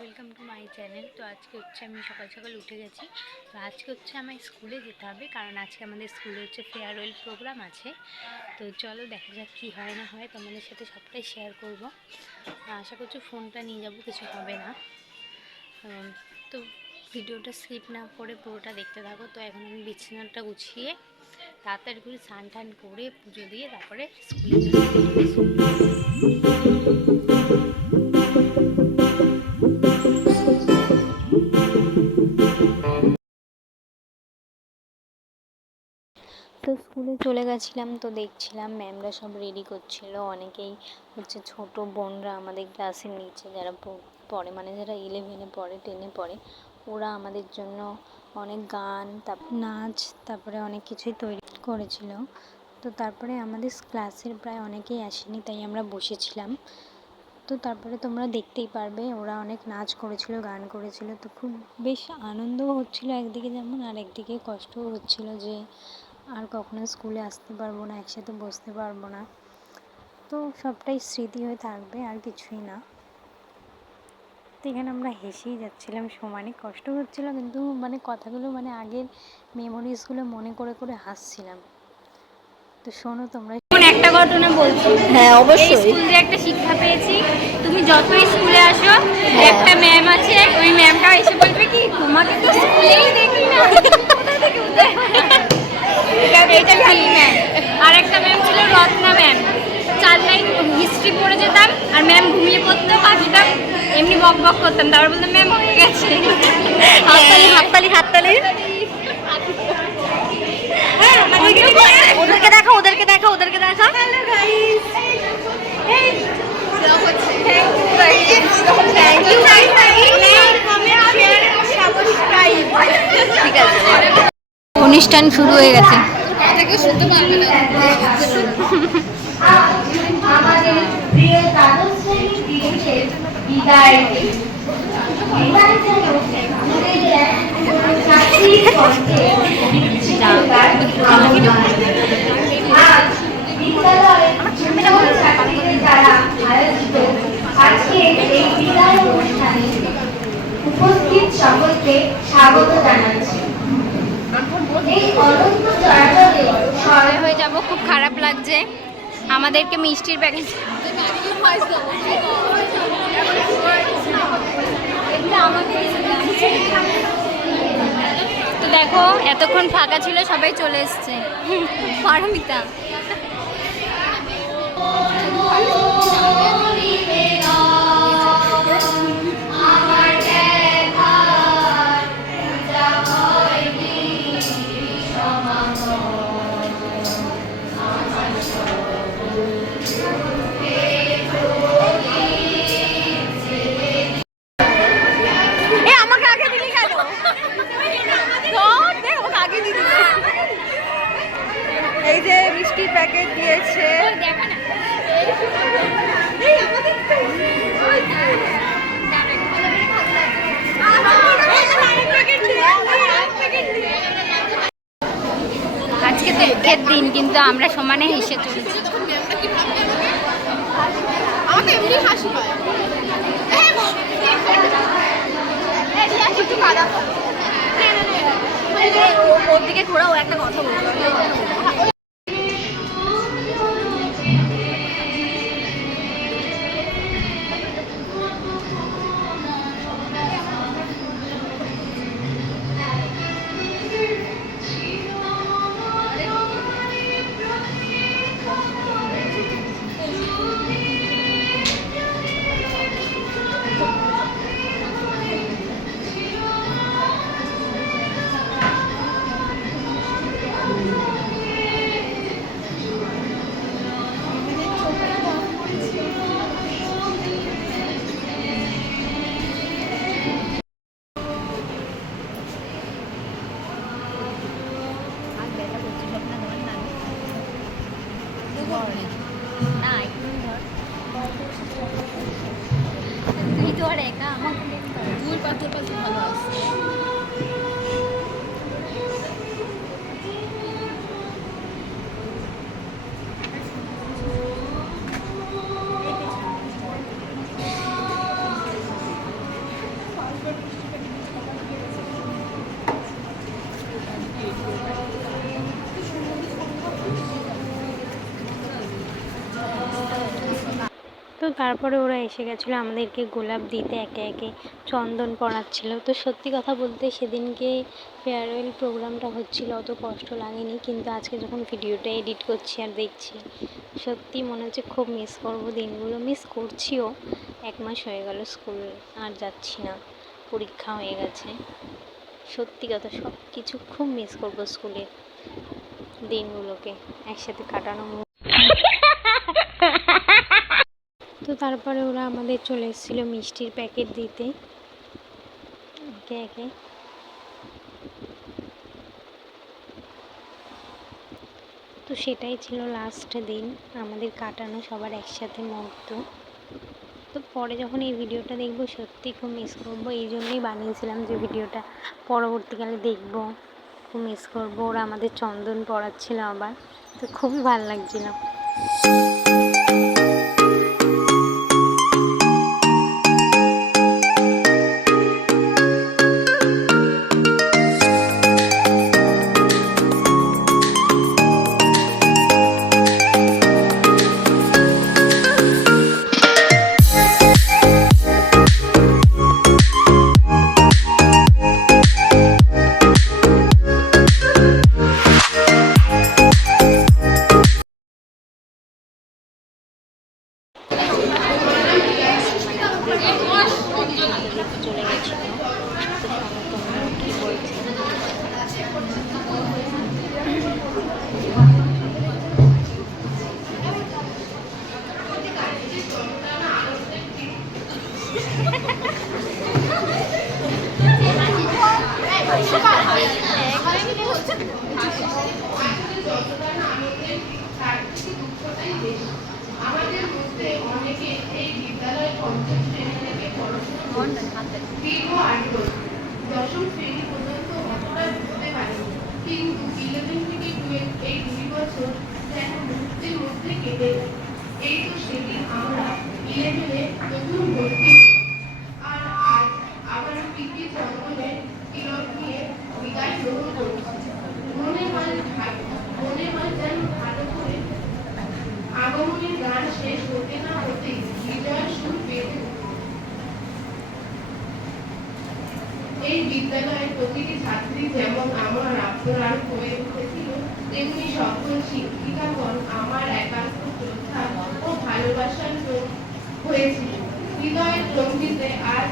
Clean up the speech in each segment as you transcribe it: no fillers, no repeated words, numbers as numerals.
Welcome to my channel. তো আজকে হচ্ছে আমি সকাল সকাল উঠে গেছি। তো আজকে হচ্ছে আমার স্কুলে যেতে হবে, কারণ আজকে আমাদের স্কুলে হচ্ছে ফেয়ারওয়েল প্রোগ্রাম আছে। তো চলো দেখা যাক কী হয় না হয়, তোমাদের সাথে সবটাই শেয়ার করব। আশা করছি ফোনটা নিয়ে যাব, কিছু হবে না। তো ভিডিওটা স্কিপ না করে পুরোটা দেখতে থাকো। তো এখন আমি বিছানাটা গুছিয়ে তাড়াতাড়ি করে স্নান টান করে পুজো দিয়ে তারপরে স্কুলে তো স্কুলে চলে গেছিলাম। তো দেখছিলাম ম্যামরা সব রেডি করছিল। অনেকেই হচ্ছে ছোট বোনরা আমাদের ক্লাসের নিচে যারা পড়ে, মানে যারা 11-এ পড়ে, 10-এ পড়ে, ওরা আমাদের জন্য অনেক গান, নাচ, তারপরে অনেক কিছুই তৈরি করেছিল। তো তারপরে আমাদের ক্লাসের প্রায় অনেকেই আসেনি, তাই আমরা বসেছিলাম। তো তারপরে তোমরা দেখতেই পারবে ওরা অনেক নাচ করেছিল, গান করেছিল। তো খুব বেশ আনন্দও হচ্ছিল একদিকে যেমন, আর একদিকে কষ্টও হচ্ছিল যে আর কখনো স্কুলে আসতে পারবো না, একসাথে বসতে পারবো না। তো সবটাই স্মৃতি হয়ে থাকবে, আর কিছুই না। তো এখানে আমরা হেসেই যাচ্ছিলাম, সমানে কষ্ট হচ্ছিল, কিন্তু মানে কথাগুলো মানে আগের মেমোরিজগুলো মনে করে করে হাসছিলাম। তো শোনো তোমরা একটা ঘটনা বলছি। হ্যাঁ, অবশ্যই। স্কুল থেকে একটা শিক্ষা পেয়েছি, তুমি যতই স্কুলে আসো, একটা ম্যাম আছে, ওই ম্যামটা এসে বলবে কি তোমাকে তো স্কুলেই দেখি না, কোথা থেকে এটা জানি ম্যাম। আর একটা ম্যাম ছিল রত্না ম্যাম, 4 লাইন হিস্ট্রি পড়ে যেতাম, আর ম্যাম ঘুমিয়ে পড়তো, পাঁচটা এমনি বক বক করতাম, তারপর বলতাম ম্যাম হয়ে গেছে। হাততালি হাততালি হাততালি। ওদেরকে দেখা, ওদেরকে দেখা, ওদেরকে দেখা। ঠিক আছে, অনুষ্ঠান শুরু হয়ে গেছে। আমাদের প্রিয় দ্বাদশ শ্রেণীর দিবসের বিদায় দিন। বিদায় যেন আমাদের ছাত্রীর কণ্ঠে বিচ্ছিন্নতার আহ্বান। আজ বিদ্যালয়ের ছাত্রীদের দ্বারা আয়োজিত আজকের এই বিদায় অনুষ্ঠানে উপস্থিত সকলকে স্বাগত জানাচ্ছি। এই অনন্ত চরাচরে সবাই হয়ে যাব, খুব খারাপ লাগছে। আমাদেরকে মিষ্টির প্যাকেট তো দেখো এতক্ষণ ফাঁকা ছিল, সবাই চলে এসছে। পারমিতা এই যে মিষ্টির প্যাকেট দিয়েছে। আজকে দুঃখের দিন, কিন্তু আমরা সমানে হেসে চলেছি। ওর দিকে ঘোরাও, একটা কথা বলবো। তো তারপরে ওরা এসে গেছিলো আমাদেরকে গোলাপ দিতে, একে একে চন্দন পড়াচ্ছিল। তো সত্যি কথা বলতে সেদিনকে ফেয়ারওয়েল প্রোগ্রামটা হচ্ছিলো অত কষ্ট লাগেনি, কিন্তু আজকে যখন ভিডিওটা এডিট করছি আর দেখছি সত্যি মনে হচ্ছে খুব মিস করবো দিনগুলো। মিস করছিও, 1 মাস হয়ে গেল স্কুল আর যাচ্ছি না, পরীক্ষা হয়ে গেছে। সত্যি কথা সব কিছু খুব মিস করবো স্কুলের দিনগুলোকে একসাথে কাটানো। তো তারপরে ওরা আমাদের চলে এসেছিলো মিষ্টির প্যাকেট দিতে একে একে। তো সেটাই ছিল লাস্ট দিন আমাদের কাটানো সবার একসাথে মুহূর্ত। তো পরে যখন এই ভিডিওটা দেখবো সত্যি খুব মিস করবো, এই জন্যই বানিয়েছিলাম যে ভিডিওটা পরবর্তীকালে দেখবো। খুব মিস করবো, ওরা আমাদের চন্দন পড়াচ্ছিল আবার, তো খুবই ভালো লাগছিল। চলে গেছিল, তো তোমরা কি বলছো? আমাদের মধ্যে অনেকে এই বিদ্যালয়ে পঞ্চম শ্রেণী থেকে দীর্ঘ 8 বছর দশম শ্রেণী পর্যন্ত অতটা বুঝতে পারেনি, কিন্তু 11 থেকে 12 এই 2 বছর যেন মুহূর্তের মধ্যে কেটে যায়। এই তো সেদিন আমরা 11-এ নতুন ভর্তি, আর আজ আবার প্রীতি চন্দনে তিলক নিয়ে বিদায় গ্রহণ করেছি। মনে হয় যেন ভালো করে আগমনের গান শেষ হতে না হতেই বিজয়ের সুর বেঁধে এই বিদ্যালয়ের প্রতিটি ছাত্রী যেমন আমার আপনার হয়ে উঠেছিল, তেমনি সকল শিক্ষিকাগণ আমার একান্ত শ্রদ্ধা ও ভালোবাসার হয়েছিল। হৃদয়ের তন্ত্রীতে আজ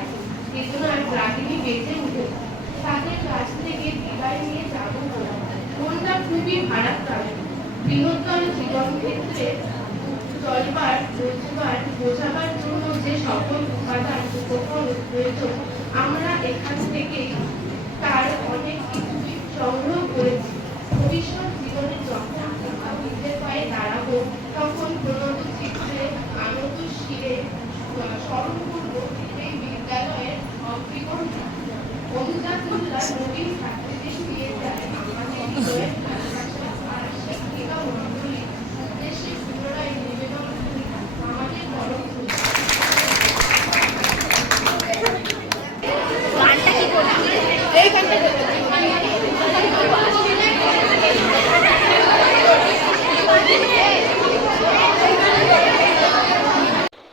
চেতনার রাগিনী বেঁচে উঠেছে। তাদের কাছ থেকে বিদায় নিয়ে যাব মনটা খুবই ভারাক্রান্ত। বৃহত্তর জীবন ক্ষেত্রে চলবার বোঝাবার জন্য যে সকল উপাদান উপকরণ প্রয়োজন আমরা এখান থেকে তার অনেক কিছুই সংগ্রহ করেছি। ভবিষ্যৎ জীবনে যখন নিজের পায়ে দাঁড়াবো তখন প্রণত চিত্রে আনন্দ শিরে স্মরণ করব এই বিদ্যালয়ের অগ্রিগণ অনুজাতুল্লাহ নবীন ছাত্রীদের নিয়ে যায় আমাদের হৃদয়ের ভালোবাসা আর শিক্ষিকা মণ্ডলী উদ্দেশ্যে পুনরায় নিবেদন করি আমাদের পরম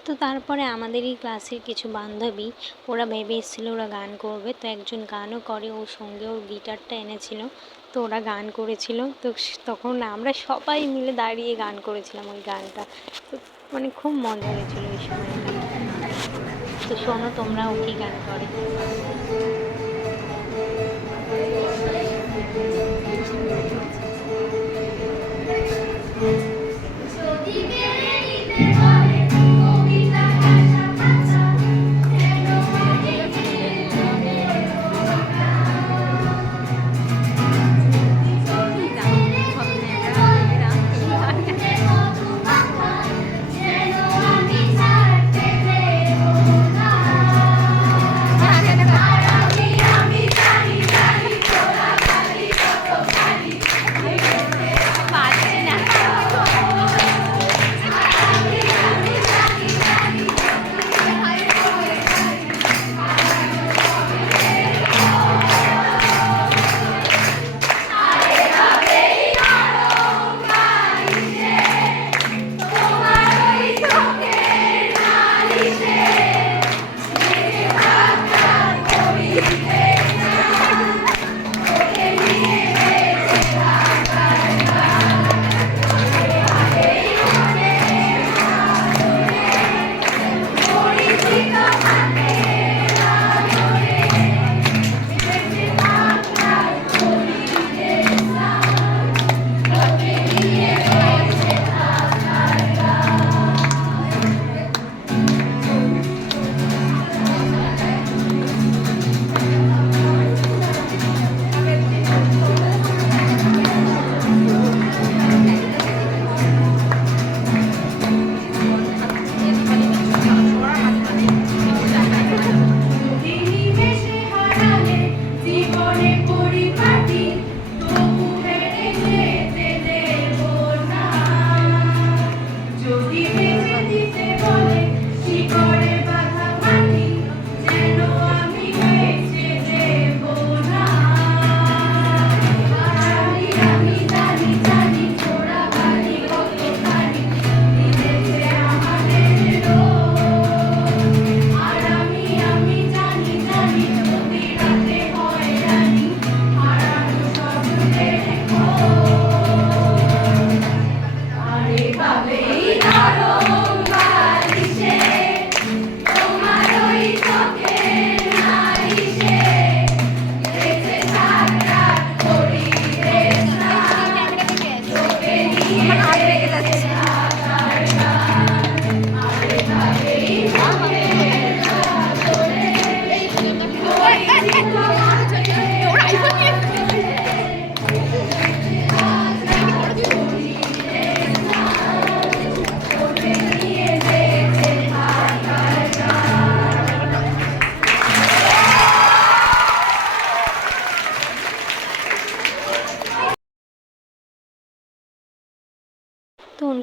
তো তারপরে আমাদেরই ক্লাসের কিছু বান্ধবী ওরা ভেবে এসেছিলো ওরা গান করবে, তো একজন গানও করে, ওর সঙ্গে ওর গিটারটা এনেছিল, তো ওরা গান করেছিল। তো তখন আমরা সবাই মিলে দাঁড়িয়ে গান করেছিলাম ওই গানটা, তো মানে খুব মজা হয়েছিল ওই সময়টা। তো শোনো তোমরাও কি গান করে।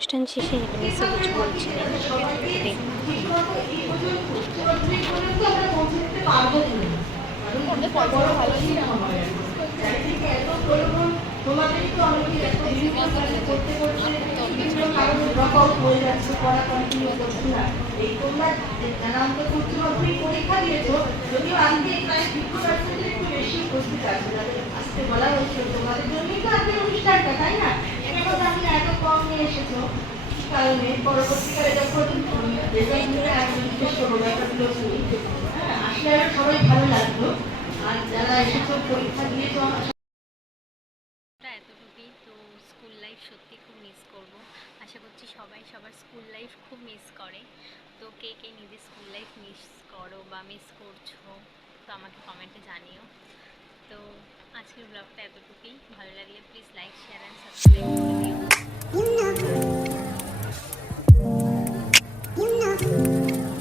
অনুষ্ঠান শেষে হেডমিসও কিছু বলছিলেন, দেখুন। পরীক্ষা দিয়েছো, যদিও আজকে প্রায় 50% একটু বেশি উপস্থিত আছে, যাদের আজকে বলা হয়েছিল তোমাদের জন্যই তো আজকের অনুষ্ঠানটা, তাই না? এখন আমি এত কম নিয়ে এসেছো কারণে পরবর্তীকালে যখন রেজাল্ট নিয়ে আমি জিজ্ঞেস করবো ব্যাপারগুলো শুনি। হ্যাঁ, আসলে আমার সবাই ভালো লাগলো। আর যারা এসেছো পরীক্ষা দিয়েছো এতটুকুই তো। স্কুল লাইফ সত্যি খুব মিস করব। আশা করছি সবাই সবার স্কুল লাইফ খুব মিস করে। তো কে কে নিজের স্কুল লাইফ মিস করো বা মিস করছো, তো আমাকে কমেন্টে জানিও। তো আজকের ব্লগটা এতটুকুই। ভালো লাগলে please like, share and subscribe.